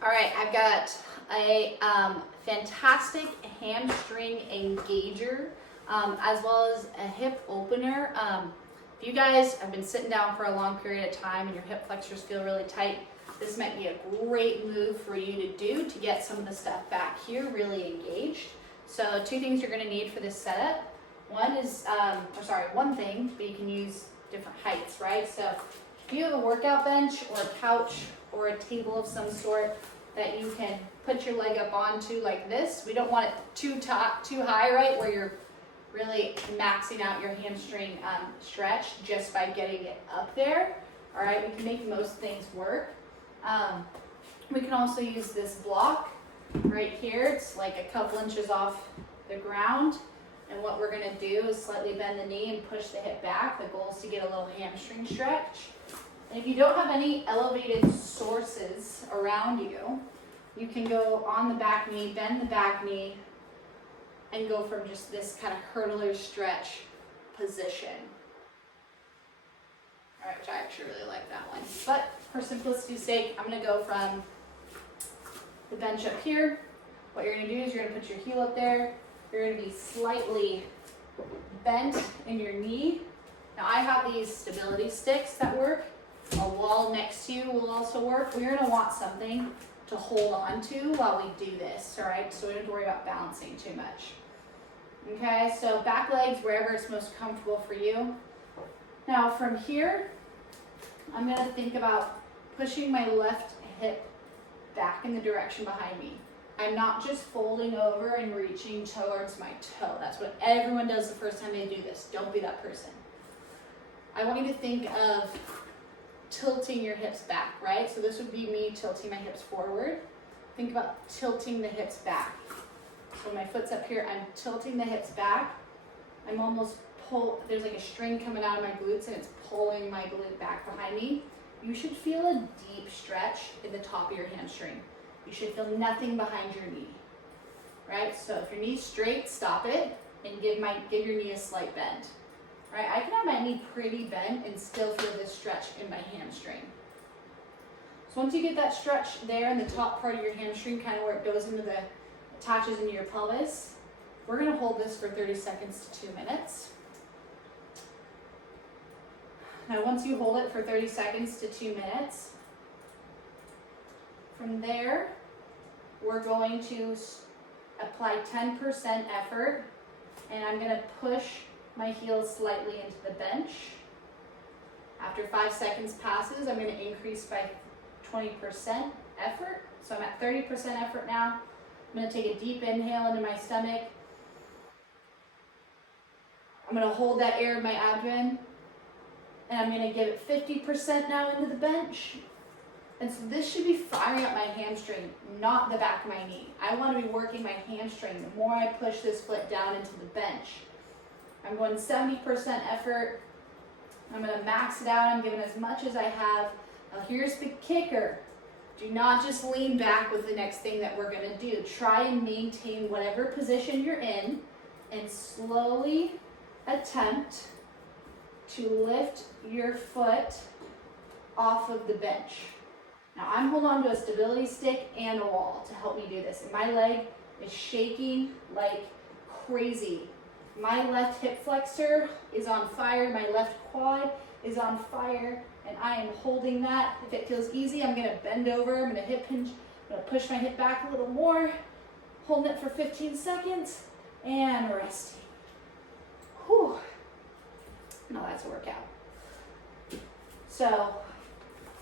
All right, I've got a fantastic hamstring engager, as well as a hip opener. If you guys have been sitting down for a long period of time and your hip flexors feel really tight, this might be a great move for you to do to get some of the stuff back here really engaged. So two things you're going to need for this setup. One is, one thing, but you can use different heights, right? So if you have a workout bench or a couch or a table of some sort that you can put your leg up onto like this, we don't want it too high, right, where you're really maxing out your hamstring stretch just by getting it up there. All right, we can make most things work. We can also use this block right here. It's like a couple inches off the ground. And what we're gonna do is slightly bend the knee and push the hip back. The goal is to get a little hamstring stretch. And if you don't have any elevated sources around you, you can go on the back knee, bend the back knee, and go from just this kind of hurdler stretch position. All right, which I actually really like that one. But for simplicity's sake, I'm gonna go from the bench up here. What you're gonna do is you're gonna put your heel up there. You're gonna be slightly bent in your knee. Now I have these stability sticks that work. A wall next to you will also work. We're gonna want something to hold on to while we do this, all right? So we don't have to worry about balancing too much. Okay, so back legs, wherever it's most comfortable for you. Now from here, I'm gonna think about pushing my left hip back in the direction behind me. I'm not just folding over and reaching towards my toe. That's what everyone does the first time they do this. Don't be that person. I want you to think of tilting your hips back, right? So this would be me tilting my hips forward. Think about tilting the hips back. So my foot's up here, I'm tilting the hips back. I'm almost there's like a string coming out of my glutes and it's pulling my glute back behind me. You should feel a deep stretch in the top of your hamstring. You should feel nothing behind your knee, right? So if your knee's straight, stop it and give your knee a slight bend, right? I can have my knee pretty bent and still feel this stretch in my hamstring. So once you get that stretch there in the top part of your hamstring, kind of where it goes into attaches into your pelvis, we're gonna hold this for 30 seconds to 2 minutes. Now once you hold it for 30 seconds to 2 minutes, from there, we're going to apply 10% effort, and I'm gonna push my heels slightly into the bench. After 5 seconds passes, I'm gonna increase by 20% effort. So I'm at 30% effort now. I'm gonna take a deep inhale into my stomach. I'm gonna hold that air in my abdomen, and I'm gonna give it 50% now into the bench. And so this should be firing up my hamstring, not the back of my knee. I want to be working my hamstring the more I push this foot down into the bench. I'm going 70% effort. I'm going to max it out. I'm giving as much as I have. Now here's the kicker. Do not just lean back with the next thing that we're going to do. Try and maintain whatever position you're in and slowly attempt to lift your foot off of the bench. Now I'm holding on to a stability stick and a wall to help me do this. And my leg is shaking like crazy. My left hip flexor is on fire. My left quad is on fire. And I am holding that. If it feels easy, I'm gonna bend over. I'm gonna hip hinge. I'm gonna push my hip back a little more. Holding it for 15 seconds and resting. Whew. Now that's a workout. So,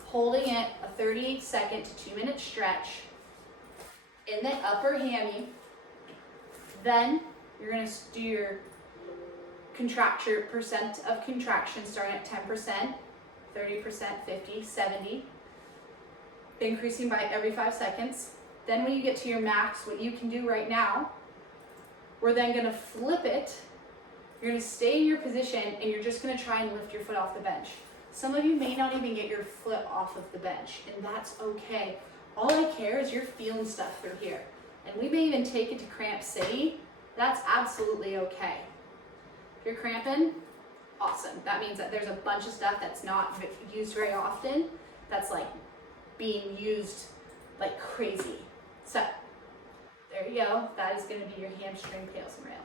holding it a 38-second to 2-minute stretch in the upper hammy. Then you're going to do your percent of contraction starting at 10%, 30%, 50, 70, increasing by every 5 seconds. Then when you get to your max, what you can do right now, we're then going to flip it. You're going to stay in your position and you're just going to try and lift your foot off the bench. Some of you may not even get your foot off of the bench, and that's okay. All I care is you're feeling stuff through here. And we may even take it to cramp city. That's absolutely okay. If you're cramping, awesome. That means that there's a bunch of stuff that's not used very often that's like being used like crazy. So there you go. That is going to be your hamstring PAILs and rails.